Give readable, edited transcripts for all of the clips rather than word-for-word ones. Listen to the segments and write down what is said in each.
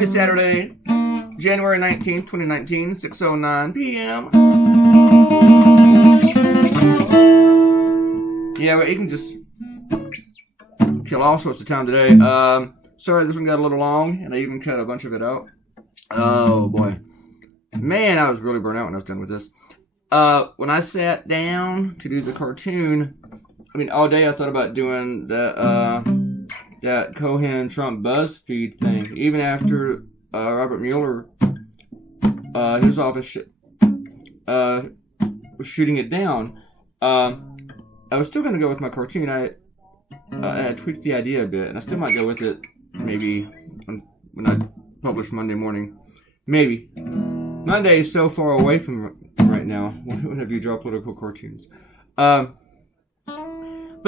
Happy Saturday, January 19th, 2019, 6:09 p.m. Yeah, well, you can just kill all sorts of time today. Sorry, this one got a little long, and I even cut a bunch of it out. Oh, boy. Man, I was really burnt out when I was done with this. When I sat down to do the cartoon, I mean, all day I thought about doing that Cohen-Trump BuzzFeed thing. Even after Robert Mueller, his office was shooting it down, I was still going to go with my cartoon. I tweaked the idea a bit, and I still might go with it maybe when I publish Monday morning. Maybe. Monday is so far away from right now whenever you draw political cartoons. But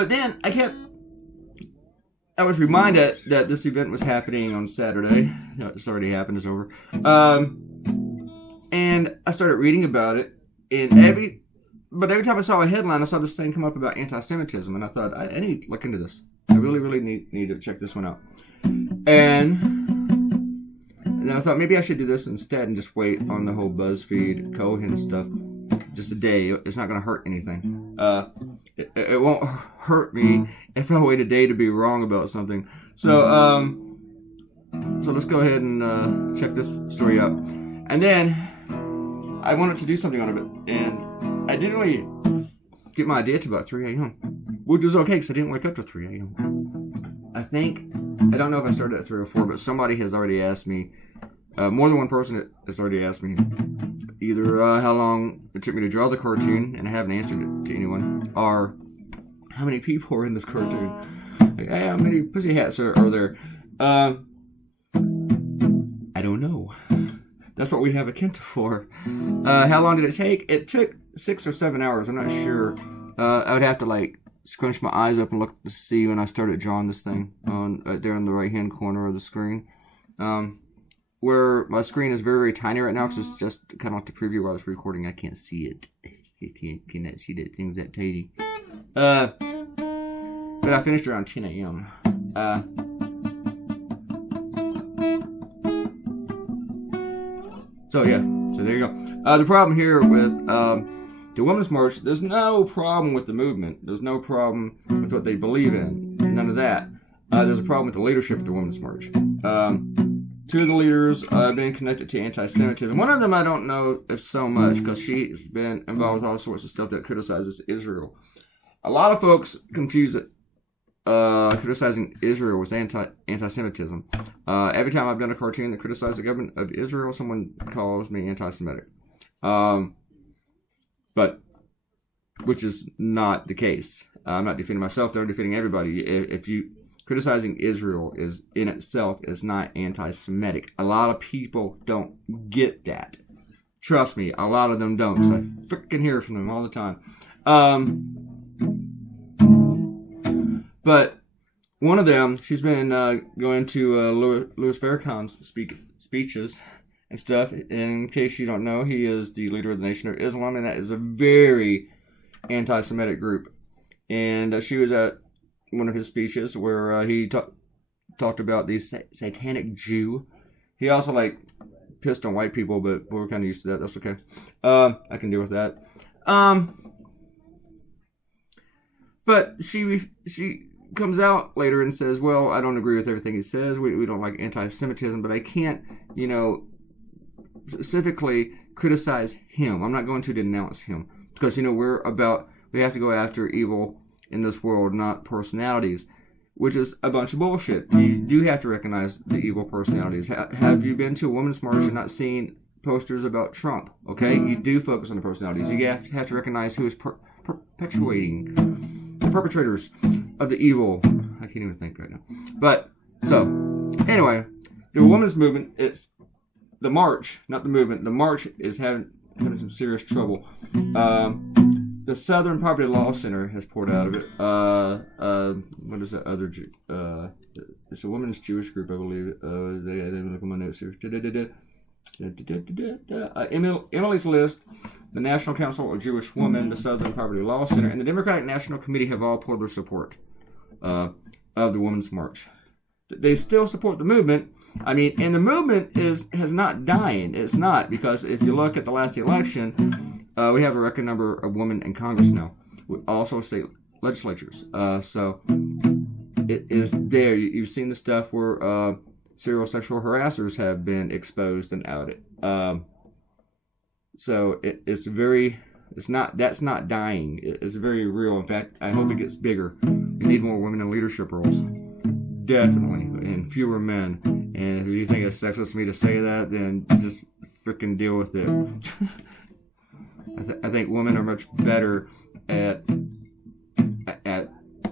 then I was reminded that this event was happening on Saturday. No, it's already happened. It's over. And I started reading about it. And every time I saw a headline, I saw this thing come up about anti-Semitism. And I thought, I need to look into this. I really, really need to check this one out. And I thought maybe I should do this instead and just wait on the whole BuzzFeed Cohen stuff just a day. It's not going to hurt anything. It won't hurt me if I wait a day to be wrong about something. So let's go ahead and check this story out. And then I wanted to do something on it, and I didn't really get my idea to about 3 a.m., which was okay because I didn't wake up till 3 a.m. I don't know if I started at 3 or 4, but somebody has already asked me, more than one person has already asked me, either how long it took me to draw the cartoon, and I haven't answered it to anyone, or how many people are in this cartoon. Like, hey, how many pussy hats are there? I don't know. That's what we have a Kenta for. How long did it take? It took 6 or 7 hours. I'm not sure. I would have to scrunch my eyes up and look to see when I started drawing this thing right there in the right hand corner of the screen. Where my screen is very, very tiny right now, because it's just kind of like the preview while I was recording. I can't see it. You cannot see that thing's that tiny. But I finished around 10 a.m. So yeah, so there you go. The problem here with the Women's March, there's no problem with the movement. There's no problem with what they believe in. None of that. There's a problem with the leadership of the Women's March. Two of the leaders have been connected to anti-Semitism. One of them I don't know if so much, because she's been involved with all sorts of stuff that criticizes Israel. A lot of folks confuse it, criticizing Israel with anti-Semitism. Every time I've done a cartoon that criticizes the government of Israel, someone calls me anti-Semitic. But, which is not the case. I'm not defending myself, they're defending everybody. If you criticizing Israel is in itself is not anti-Semitic. A lot of people don't get that. Trust me, a lot of them don't. So I freaking hear from them all the time. But one of them, she's been going to Louis Farrakhan's speeches and stuff. In case you don't know, he is the leader of the Nation of Islam, and that is a very anti-Semitic group. And she was at one of his speeches where he talked about the satanic Jew. He also pissed on white people, but we're kind of used to that. That's okay. I can deal with that. But she comes out later and says, well, I don't agree with everything he says. We don't like anti-Semitism, but I can't, specifically criticize him. I'm not going to denounce him because, we have to go after evil in this world, not personalities, which is a bunch of bullshit. You do have to recognize the evil personalities. Have you been to a women's march and not seen posters about Trump? Okay, you do focus on the personalities. You have to recognize who is perpetuating the perpetrators of the evil. I can't even think right now. But so anyway, the women's movement. It's the march, not the movement. The march is having some serious trouble. The Southern Poverty Law Center has poured out of it. What is that other? It's a women's Jewish group, I believe. They look at my notes here. Emily's List, the National Council of Jewish Women, the Southern Poverty Law Center, and the Democratic National Committee have all poured their support of the Women's March. they still support the movement. I mean, and the movement is not dying. It's not, because if you look at the last election, we have a record number of women in Congress now, also state legislatures. So it is there. You've seen the stuff where serial sexual harassers have been exposed and outed. So that's not dying. It's very real. In fact, I hope it gets bigger. We need more women in leadership roles. Definitely. And fewer men. And if you think it's sexist for me to say that, then just freaking deal with it. I think women are much better at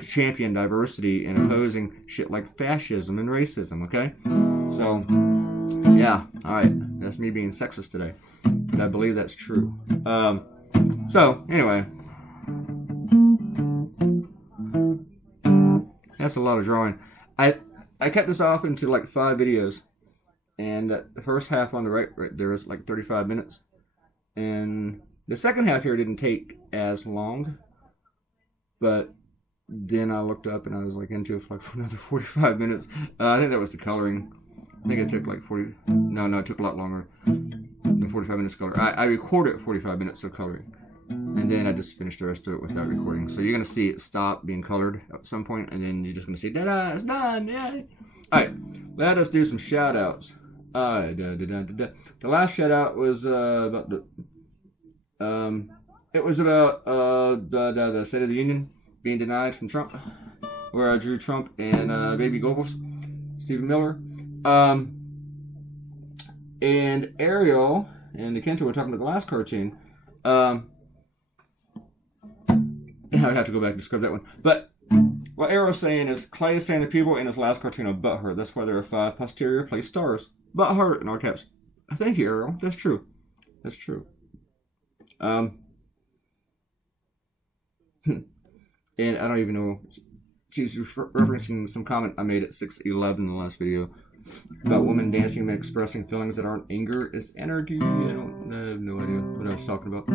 champion diversity and opposing shit like fascism and racism, okay? So, yeah, alright. That's me being sexist today. But I believe that's true. So, anyway. That's a lot of drawing. I cut this off into like 5 videos. And the first half on the right there is like 35 minutes. And the second half here didn't take as long. But then I looked up and I was like into it for like another 45 minutes. I think that was the coloring. I think it took like 40. No, it took a lot longer than 45 minutes coloring. I recorded 45 minutes of coloring. And then I just finished the rest of it without recording. So you're going to see it stop being colored at some point, and then you're just going to see, ta-da, it's done, yay. Alright, let us do some shout-outs. The last shout-out was about the State of the Union being denied from Trump, where I drew Trump and Baby Goebbels, Stephen Miller. And Ariel and the Kento were talking about the last cartoon. I'd have to go back and describe that one. But what Ariel's saying is, Clay is saying the people in his last cartoon are butthurt. That's why there are 5 posterior place stars. Butthurt in all caps. Thank you, Ariel. That's true. That's true. And I don't even know. She's referencing some comment I made at 6:11 in the last video about women dancing and expressing feelings that aren't anger is anarchy. I have no idea what I was talking about.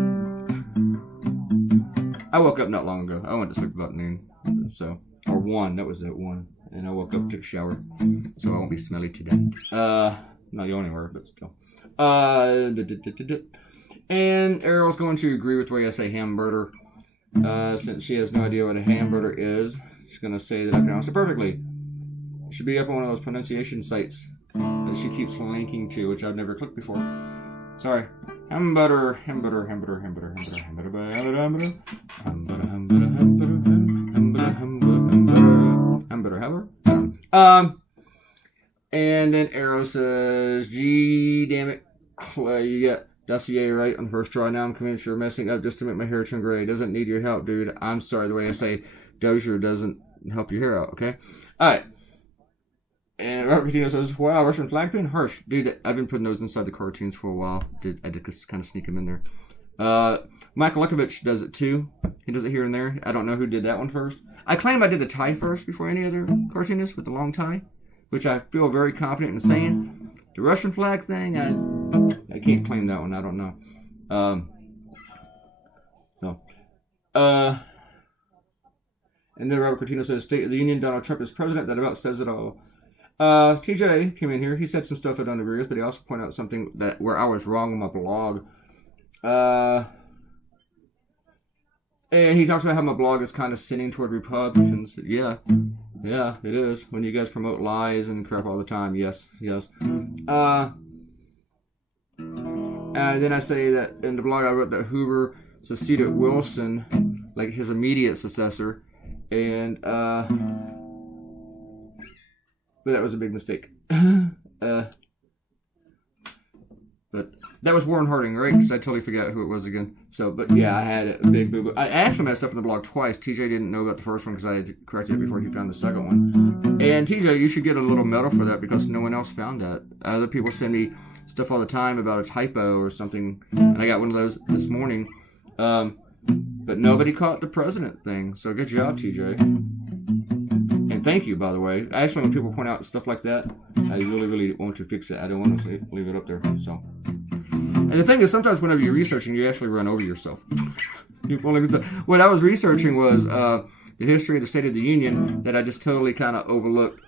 I woke up not long ago. I went to sleep about noon. Or 1. That was at 1. And I woke up, took a shower. So I won't be smelly today. Not going anywhere, but still. And Ariel's going to agree with the way I say hamburger. Since she has no idea what a hamburger is, she's going to say that I pronounce it perfectly. It should be up on one of those pronunciation sites that she keeps linking to, which I've never clicked before. Sorry. Hamburger. And then Arrow says, gee, damn it, Clay, you got dossier right on the first try. Now I'm convinced you're messing up just to make my hair turn gray. It doesn't need your help, dude. I'm sorry, the way I say Dozier doesn't help your hair out, okay? Alright. And Robert Coutinho says, wow, Russian flag pin? Harsh. Dude, I've been putting those inside the cartoons for a while. I did just kind of sneak them in there. Michael Lukovich does it too. He does it here and there. I don't know who did that one first. I claim I did the tie first before any other cartoonist with the long tie, which I feel very confident in saying. The Russian flag thing, I can't claim that one. I don't know. And then Robert Coutinho says, State of the Union, Donald Trump is president. That about says it all. TJ came in here. He said some stuff I don't agree with, but he also pointed out something where I was wrong on my blog. And he talks about how my blog is kind of sinning toward Republicans. Yeah, it is. When you guys promote lies and crap all the time, yes. And then I say that in the blog I wrote that Hoover succeeded Wilson, like his immediate successor, and but that was a big mistake. But that was Warren Harding, right? Because I totally forgot who it was again. So, but yeah, I had a big boo-boo. I actually messed up in the blog twice. TJ didn't know about the first one because I had corrected it before he found the second one. And TJ, you should get a little medal for that because no one else found that. Other people send me stuff all the time about a typo or something, and I got one of those this morning. But nobody caught the president thing. So good job, TJ. And thank you, by the way. Actually, when people point out stuff like that, I really want to fix it. I don't want to leave it up there. So. And the thing is, sometimes whenever you're researching, you actually run over yourself. What I was researching was the history of the State of the Union that I just totally kind of overlooked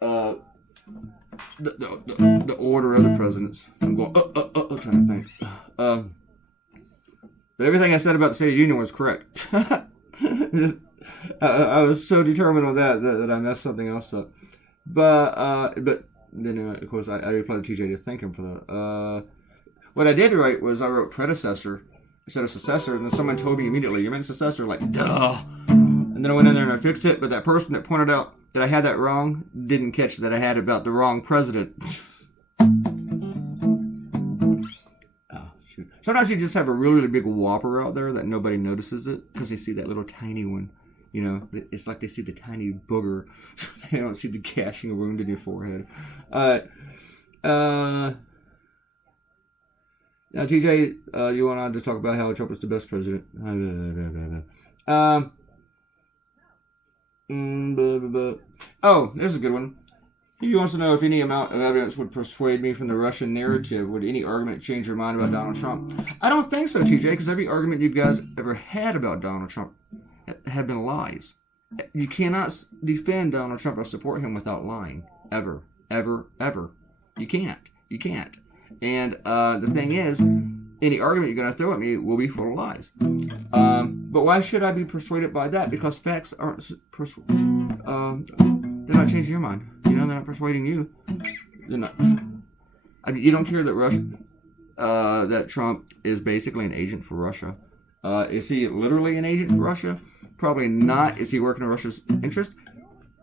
the order of the presidents. I'm going, trying to think. But everything I said about the State of the Union was correct. I was so determined on that I messed something else up. But then, of course, I replied to TJ to thank him for that. What I did write was I wrote predecessor instead of successor, and then someone told me immediately, you meant successor? Like, duh. And then I went in there and I fixed it, but that person that pointed out that I had that wrong didn't catch that I had about the wrong president. Oh, shoot. Sometimes you just have a really, really big whopper out there that nobody notices it because they see that little tiny one. You know, it's like they see the tiny booger. They don't see the gashing wound in your forehead. Now, TJ, you went on to talk about how Trump was the best president. Oh, there's a good one. He wants to know if any amount of evidence would persuade me from the Russian narrative. Would any argument change your mind about Donald Trump? I don't think so, TJ, because every argument you guys ever had about Donald Trump have been lies. You cannot defend Donald Trump or support him without lying. Ever. Ever. Ever. You can't. You can't. And the thing is, any argument you're going to throw at me will be full of lies. But why should I be persuaded by that? Because facts aren't they're not changing your mind. You know, they're not persuading you. They're not. I mean, you don't care that that Trump is basically an agent for Russia. Is he literally an agent for Russia? Probably not. Is he working in Russia's interest?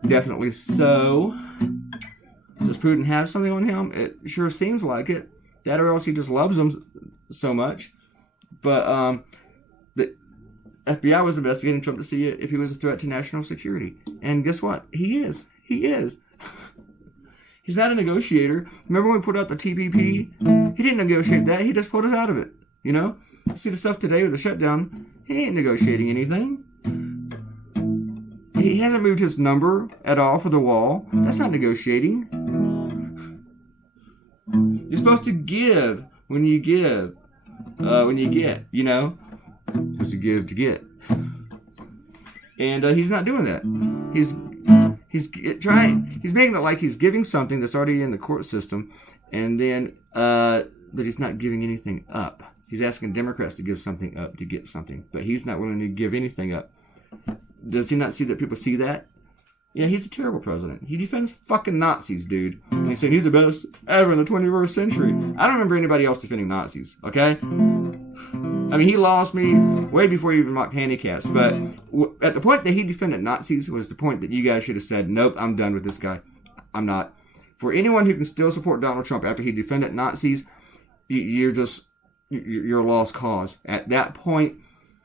Definitely so. Does Putin have something on him? It sure seems like it. That or else he just loves him so much. But the FBI was investigating Trump to see if he was a threat to national security. And guess what? He is. He is. He's not a negotiator. Remember when we put out the TPP? He didn't negotiate that. He just pulled us out of it. You know? See the stuff today with the shutdown? He ain't negotiating anything. He hasn't moved his number at all for the wall. That's not negotiating. You're supposed to give when you give. When you get, you know? You're supposed to give to get. And he's not doing that. He's trying. He's making it like he's giving something that's already in the court system, and then but he's not giving anything up. He's asking Democrats to give something up to get something, but he's not willing to give anything up. Does he not see that people see that? Yeah, he's a terrible president. He defends fucking Nazis, dude. And he's saying he's the best ever in the 21st century. I don't remember anybody else defending Nazis, okay? I mean, he lost me way before he even mocked handicaps. But at the point that he defended Nazis was the point that you guys should have said, nope, I'm done with this guy. I'm not. For anyone who can still support Donald Trump after he defended Nazis, you're a lost cause. At that point,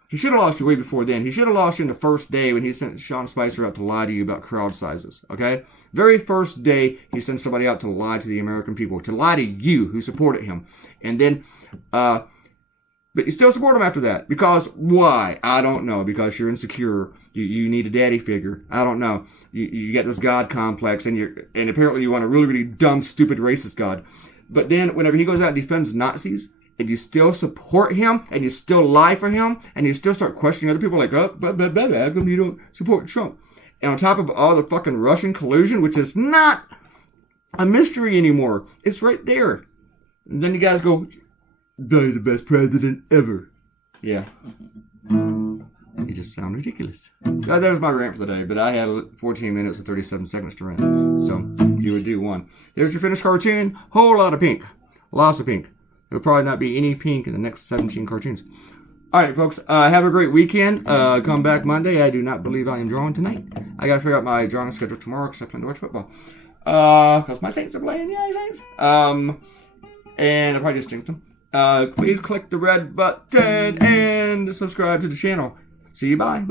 he should have lost you way before then. He should have lost you in the first day when he sent Sean Spicer out to lie to you about crowd sizes, okay? Very first day, he sent somebody out to lie to the American people, to lie to you who supported him. And then, but you still support him after that. Because why? I don't know. Because you're insecure. You need a daddy figure. I don't know. You got this God complex, and apparently you want a really, really dumb, stupid, racist God. But then, whenever he goes out and defends Nazis, and you still support him, and you still lie for him, and you still start questioning other people like, how come you don't support Trump? And on top of all the fucking Russian collusion, which is not a mystery anymore, it's right there. And then you guys go, they're the best president ever. Yeah. You just sound ridiculous. So that was my rant for the day, but I had 14 minutes and 37 seconds to rant. So you would do one. There's your finished cartoon. Whole lot of pink. Lots of pink. There'll probably not be any pink in the next 17 cartoons. All right, folks. Have a great weekend. Come back Monday. I do not believe I am drawing tonight. I got to figure out my drawing schedule tomorrow because I plan to watch football. Because my Saints are playing. Yay, Saints. And I probably just jinxed them. Please click the red button and subscribe to the channel. See you. Bye. Bye.